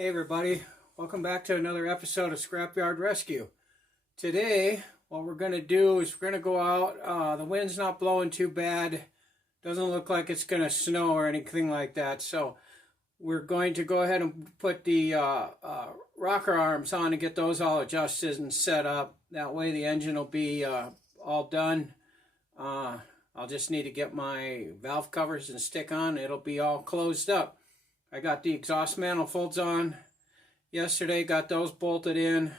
Hey everybody, welcome back to another episode of Scrapyard Rescue. Today, what we're going to do is we're going to go out. The wind's not blowing too bad. Doesn't look like it's going to snow or anything like that. So we're going to go ahead and put the rocker arms on and get those all adjusted and set up. That way the engine will be all done. I'll just need to get my valve covers and stick on. It'll be all closed up. I got the exhaust manifolds on yesterday, got those bolted in.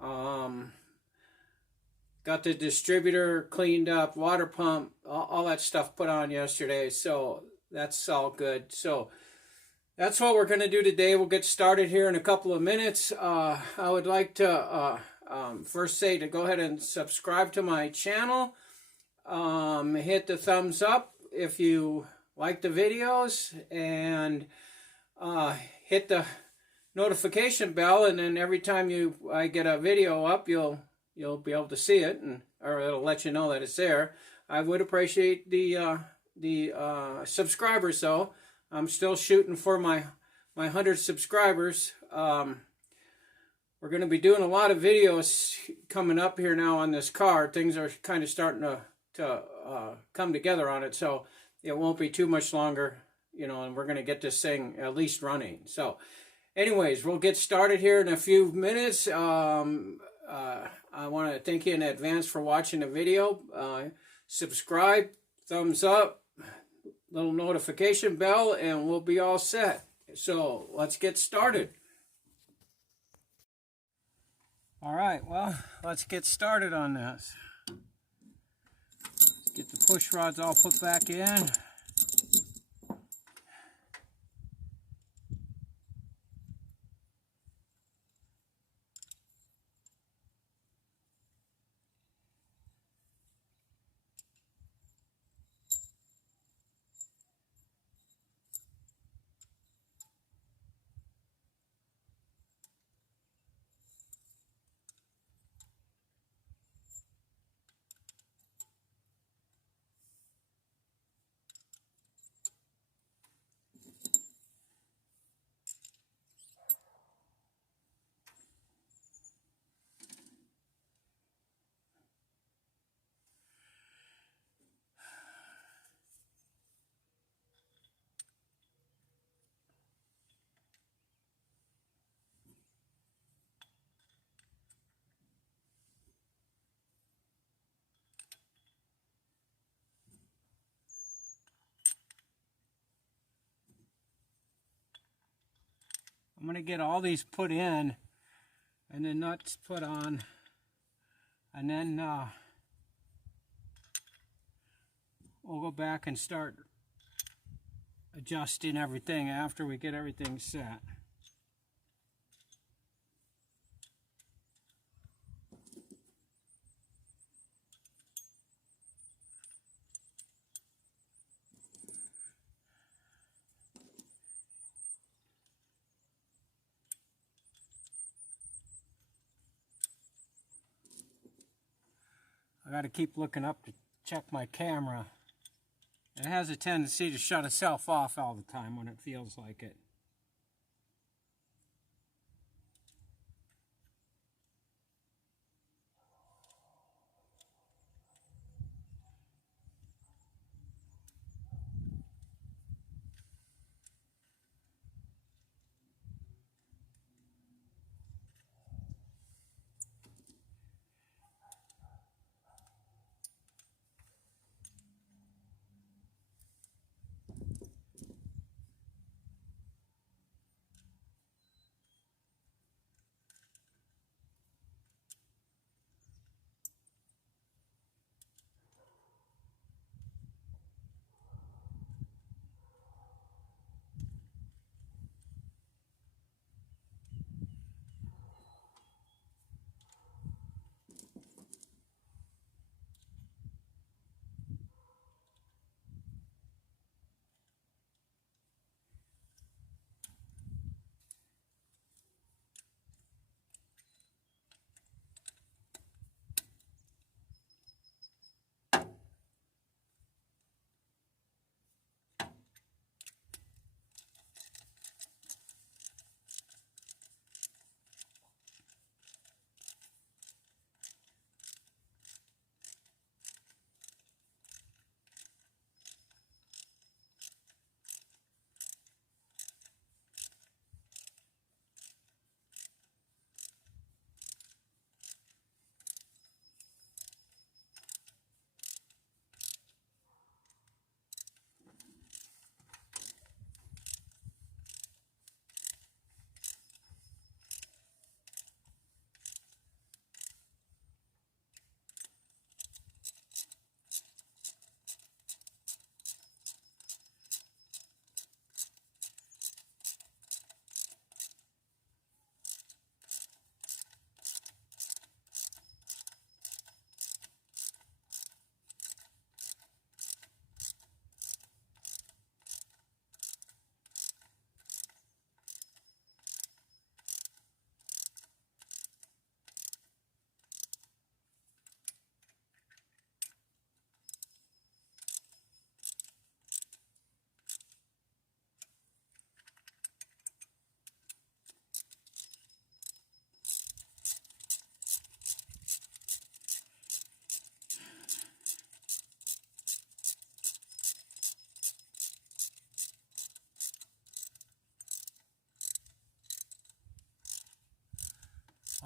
Got the distributor cleaned up, water pump, all that stuff put on yesterday, so that's all good. So that's what we're going to do today. We'll get started here in a couple of minutes. I would like to first say to go ahead and subscribe to my channel. Hit the thumbs up if you like the videos, and hit the notification bell, and then every time I get a video up, you'll be able to see it, or it'll let you know that it's there. I would appreciate the subscribers though. I'm still shooting for my 100 subscribers. We're going to be doing a lot of videos coming up here now on this car. Things are kind of starting to come together on it, so it won't be too much longer, and we're going to get this thing at least running. So anyways, we'll get started here in a few minutes. I want to thank you in advance for watching the video. Subscribe, thumbs up, little notification bell, and we'll be all set. So let's get started. All right, well, let's get started on this. Get the push rods all put back in. I'm going to get all these put in and the nuts put on, and then we'll go back and start adjusting everything after we get everything set. I got to keep looking up to check my camera. It has a tendency to shut itself off all the time when it feels like it.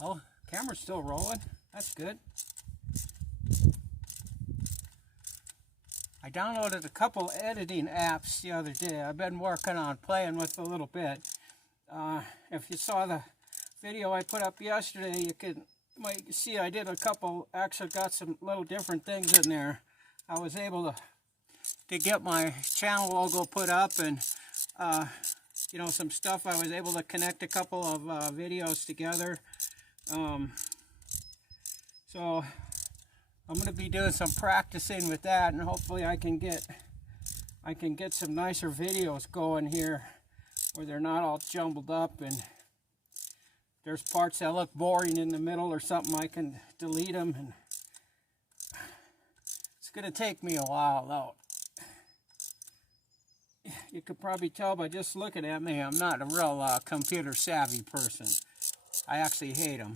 Oh, camera's still rolling. That's good. I downloaded a couple editing apps the other day. I've been working on playing with a little bit. If you saw the video I put up yesterday, you might see I did a couple, actually got some little different things in there. I was able to get my channel logo put up, and you know, some stuff. I was able to connect a couple of videos together. So I'm going to be doing some practicing with that, and hopefully I can get some nicer videos going here where they're not all jumbled up, and there's parts that look boring in the middle or something, I can delete them. And it's going to take me a while though. You could probably tell by just looking at me, I'm not a real computer savvy person. I actually hate them.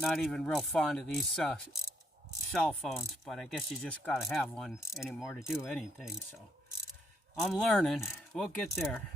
Not even real fond of these cell phones, but I guess you just got to have one anymore to do anything. So I'm learning. We'll get there.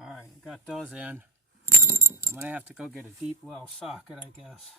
Alright, got those in. I'm going to have to go get a deep well socket, I guess.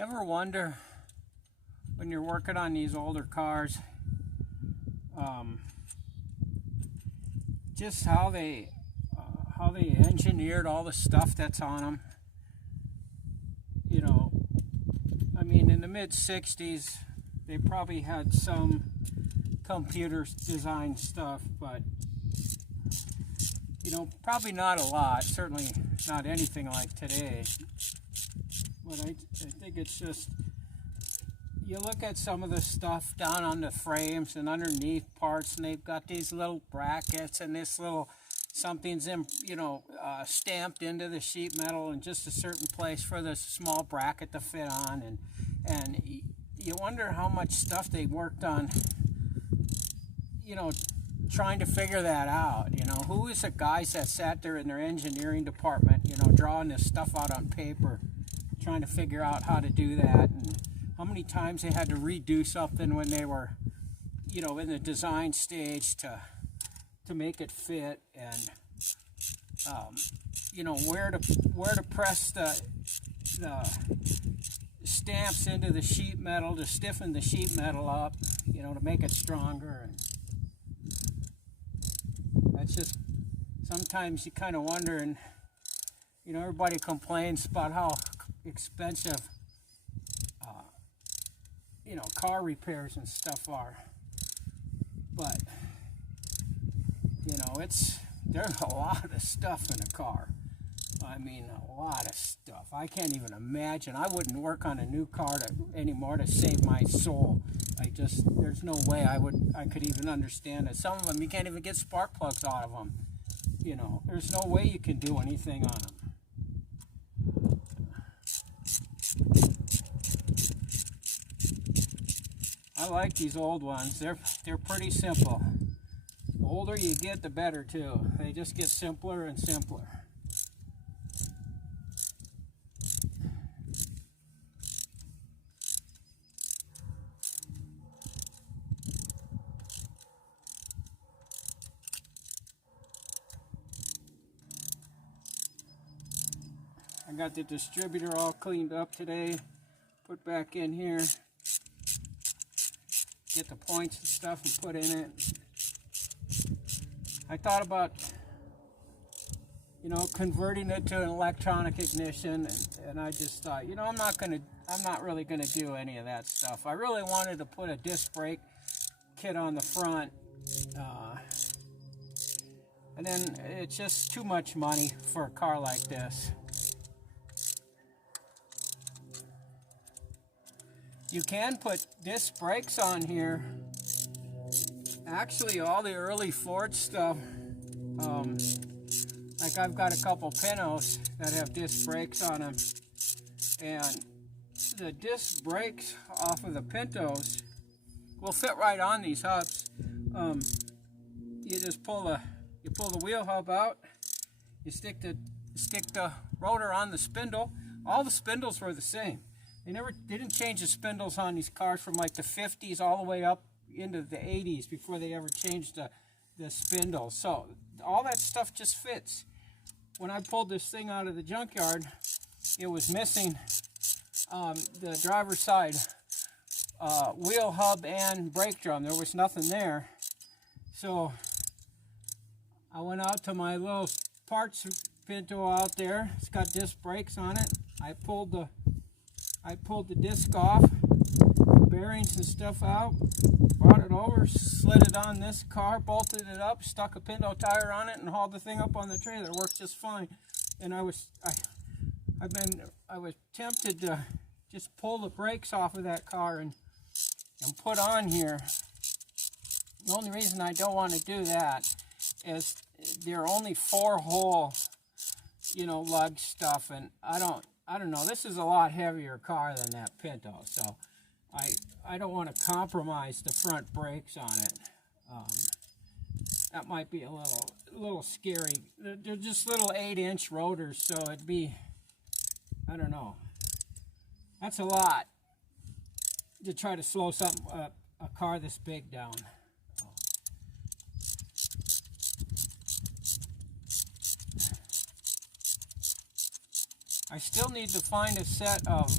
You ever wonder when you're working on these older cars, just how they engineered all the stuff that's on them? You know, I mean, in the mid-60s, they probably had some computer design stuff, but you know, probably not a lot. Certainly not anything like today. But I think it's just, you look at some of the stuff down on the frames and underneath parts, and they've got these little brackets and this little something's in, you know, stamped into the sheet metal in just a certain place for the small bracket to fit on, and you wonder how much stuff they worked on, you know, trying to figure that out. You know, who is the guys that sat there in their engineering department, you know, drawing this stuff out on paper, trying to figure out how to do that, and how many times they had to redo something when they were, you know, in the design stage to make it fit, and you know, where to press the stamps into the sheet metal to stiffen the sheet metal up, you know, to make it stronger. And that's just, sometimes you kind of wonder, and you know, everybody complains about how expensive you know, car repairs and stuff are, but you know, there's a lot of stuff in a car. I mean, a lot of stuff. I can't even imagine. I wouldn't work on a new car anymore to save my soul. There's no way I could even understand it. Some of them, you can't even get spark plugs out of them. You know, there's no way you can do anything on them. I like these old ones. They're pretty simple. The older you get, the better too. They just get simpler and simpler. I got the distributor all cleaned up today, put back in here, get the points and stuff and put in it. I thought about, you know, converting it to an electronic ignition, and I just thought, you know, I'm not really gonna do any of that stuff. I really wanted to put a disc brake kit on the front, and then it's just too much money for a car like this. You can put disc brakes on here. Actually, all the early Ford stuff, like I've got a couple Pintos that have disc brakes on them, and the disc brakes off of the Pintos will fit right on these hubs. You just pull the wheel hub out, you stick the rotor on the spindle. All the spindles were the same. They didn't change the spindles on these cars from like the 50s all the way up into the 80s before they ever changed the spindles. So all that stuff just fits. When I pulled this thing out of the junkyard, it was missing the driver's side wheel hub and brake drum. There was nothing there. So I went out to my little parts Pinto out there. It's got disc brakes on it. I pulled the disc off, bearings and stuff out, brought it over, slid it on this car, bolted it up, stuck a Pinto tire on it, and hauled the thing up on the trailer. It worked just fine. And I was tempted to just pull the brakes off of that car and put on here. The only reason I don't want to do that is they're only 4-hole, you know, lug stuff, and I don't know. This is a lot heavier car than that Pinto, so I don't want to compromise the front brakes on it. That might be a little scary. They're just little 8-inch rotors, so it'd be, I don't know. That's a lot to try to slow a car this big down. I still need to find a set of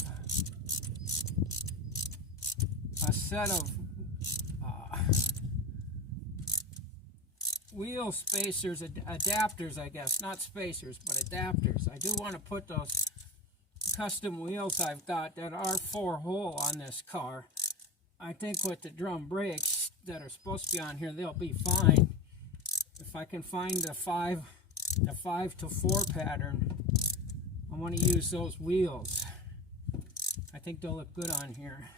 a set of wheel spacers, adapters, I guess, not spacers, but adapters. I do want to put those custom wheels I've got that are 4-hole on this car. I think with the drum brakes that are supposed to be on here, they'll be fine. If I can find the 5 to 4 pattern, I want to use those wheels. I think they'll look good on here.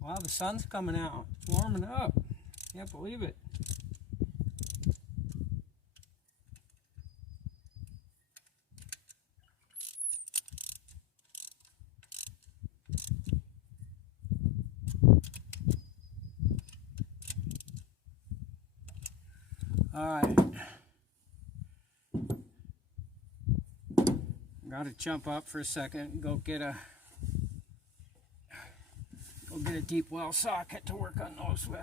Wow, the sun's coming out. It's warming up. Can't believe it. All right. Got to jump up for a second and go get a deep well socket to work on those with.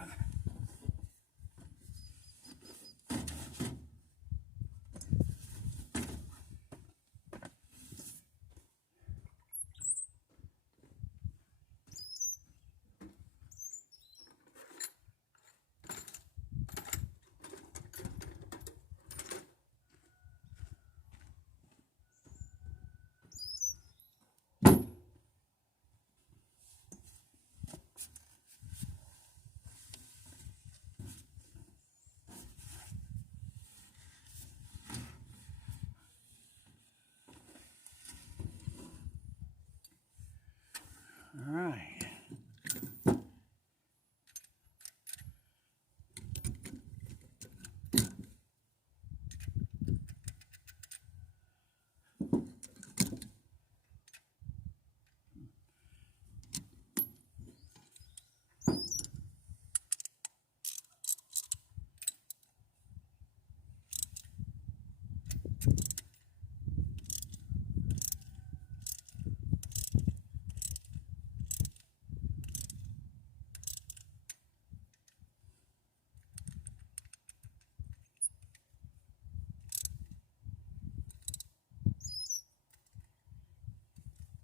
All right.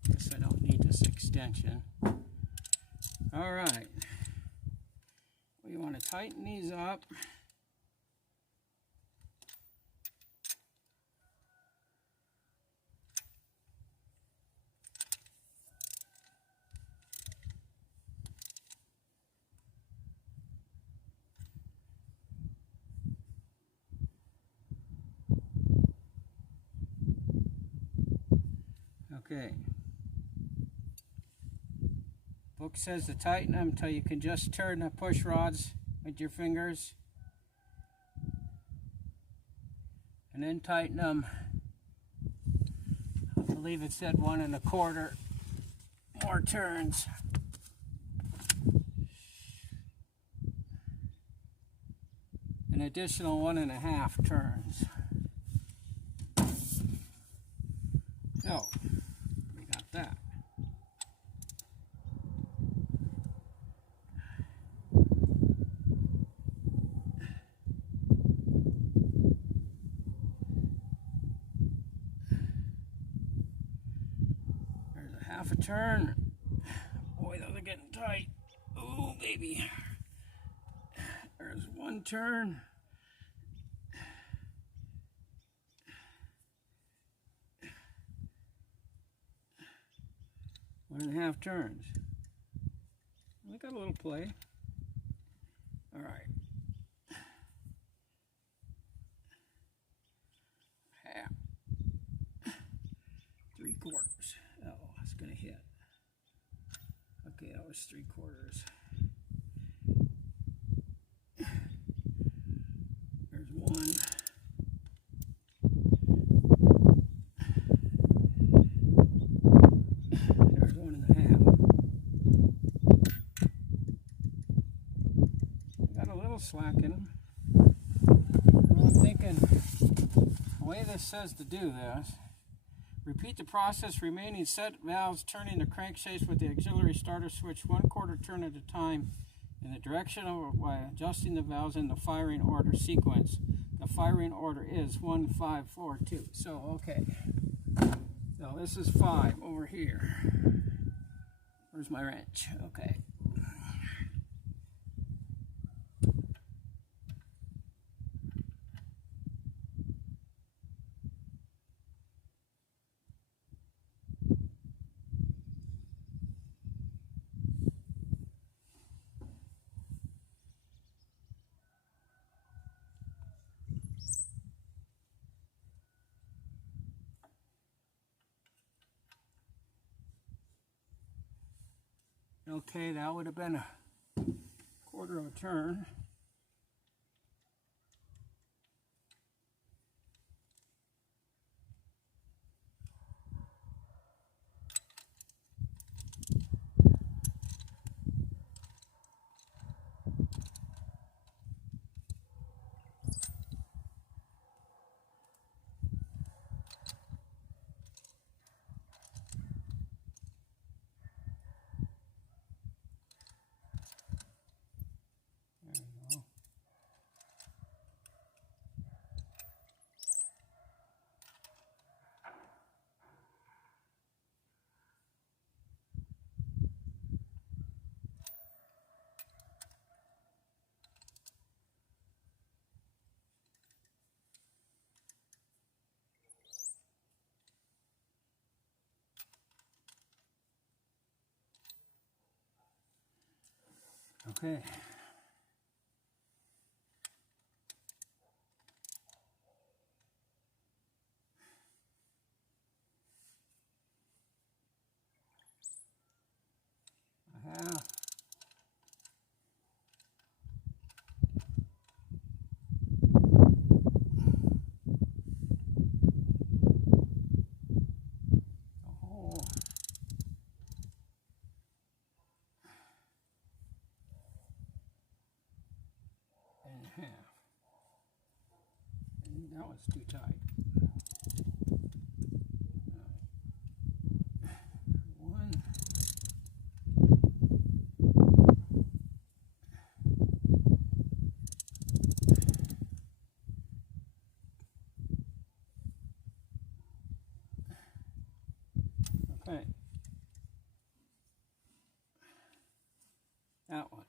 Guess I don't need this extension. All right. We want to tighten these up. Okay. Book says to tighten them until you can just turn the push rods with your fingers. And then tighten them. I believe it said 1 1/4 more turns. An additional 1 1/2 turns. So, we got that. There's a 1/2 turn. Boy, those are getting tight. Oh, baby. There's 1 turn. One and a half turns. We got a little play. All right. Half. 3/4. Oh, it's gonna hit. Okay, that was 3/4. There's 1. slack in them. Well, I'm thinking the way this says to do this, repeat the process, remaining set valves, turning the crankshafts with the auxiliary starter switch 1/4 turn at a time in the direction of by adjusting the valves in the firing order sequence. The firing order is 1, 5, 4, 2. So, okay. So this is 5 over here. Where's my wrench? Okay. Okay, that would have been a 1/4 of a turn. Okay. That one's too tight. One. Okay. That one.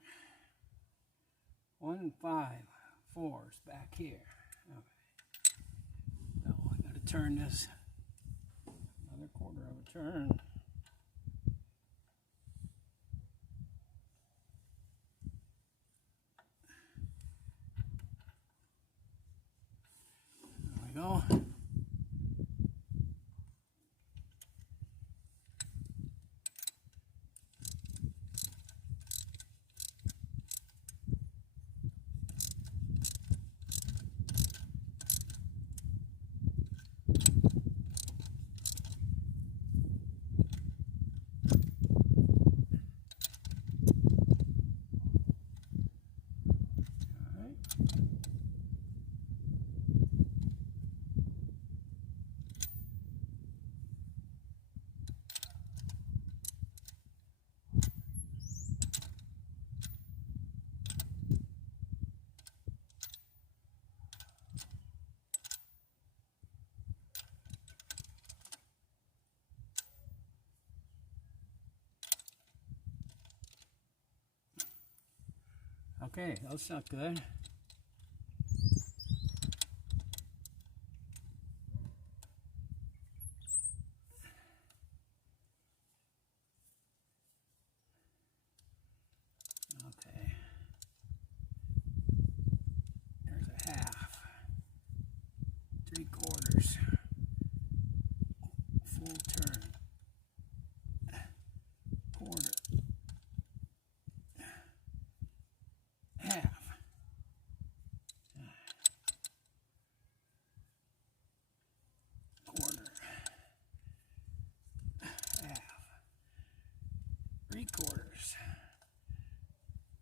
1, 5, 4 is back here. Okay. Now I got to turn this another 1/4 of a turn. There we go. Okay, those sound good. Okay. There's a 1/2, 3/4, full turn, 1/4, 1/2.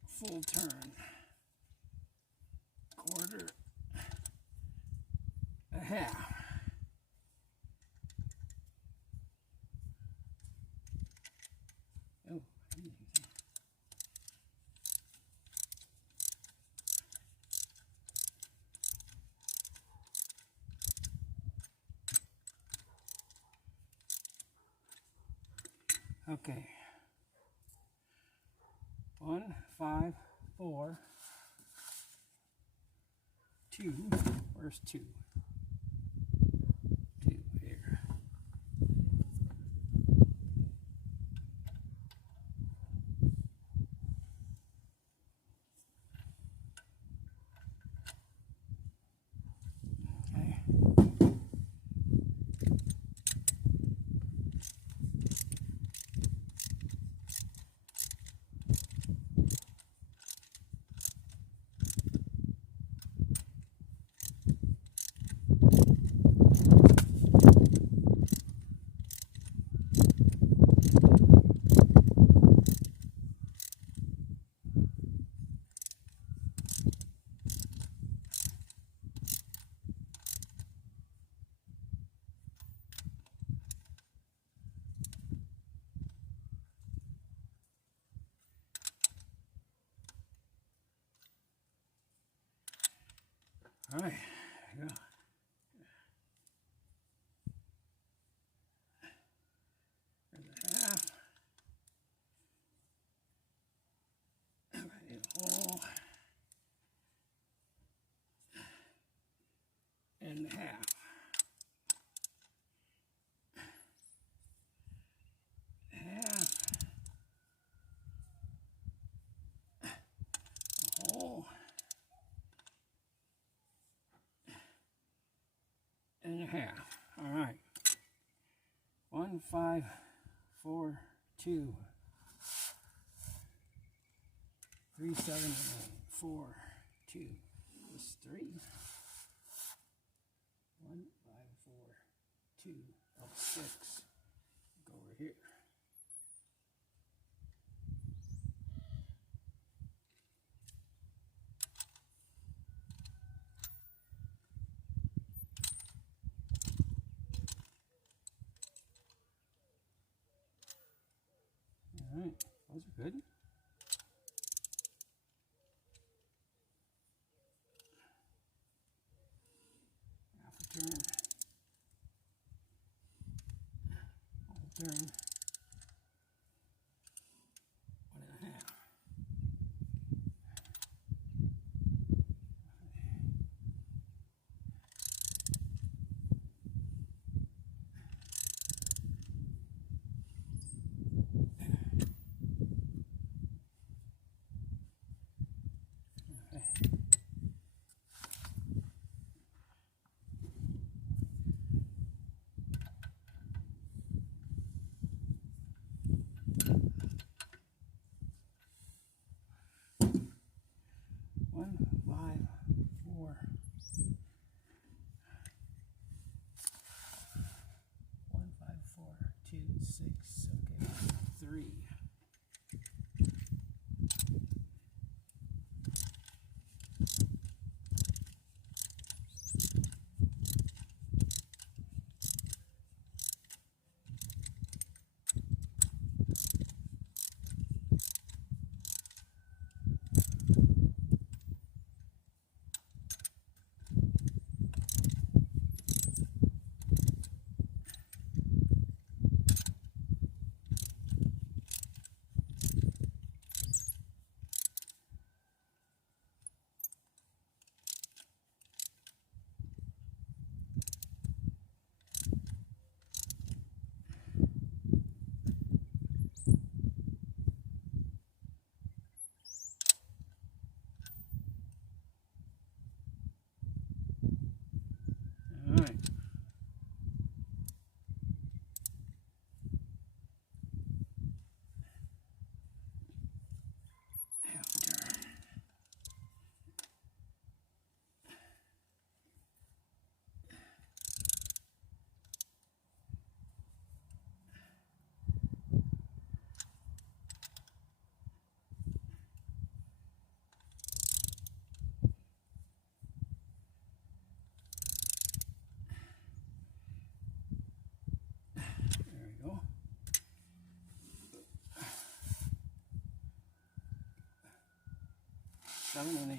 Full turn, quarter, a half. Oh, okay. 1, 5, 4, 2. Where's 2? 2 here. Okay. All right. Yeah. There's a half. Right in a hole. And a half. Half. A hole. And a half. All right. 1, 5, 4, 2, 3, 7, 8, 4, 2. This is 3. 1, 5, 4, 2, 6. Go over here. All right, those are good. Half a turn. Whole turn. 1 1/2. 7 and 8.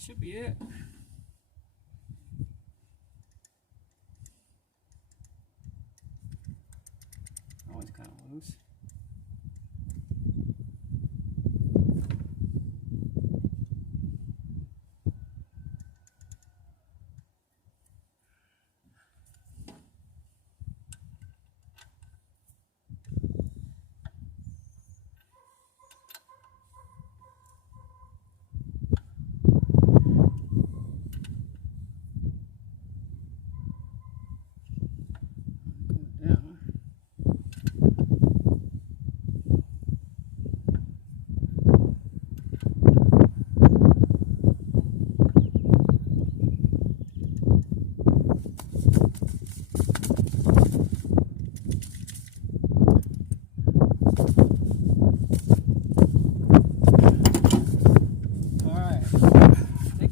Should be it. That one's kind of loose.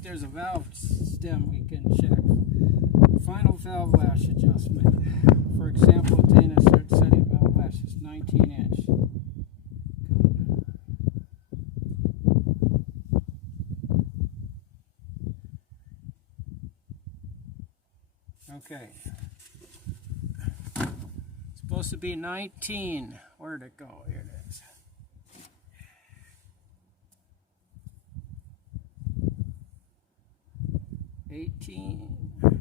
There's a valve stem we can check. Final valve lash adjustment. For example, obtain a certain setting valve lash is 19 inch. Okay. It's supposed to be 19. Where'd it go? Here it is. 18.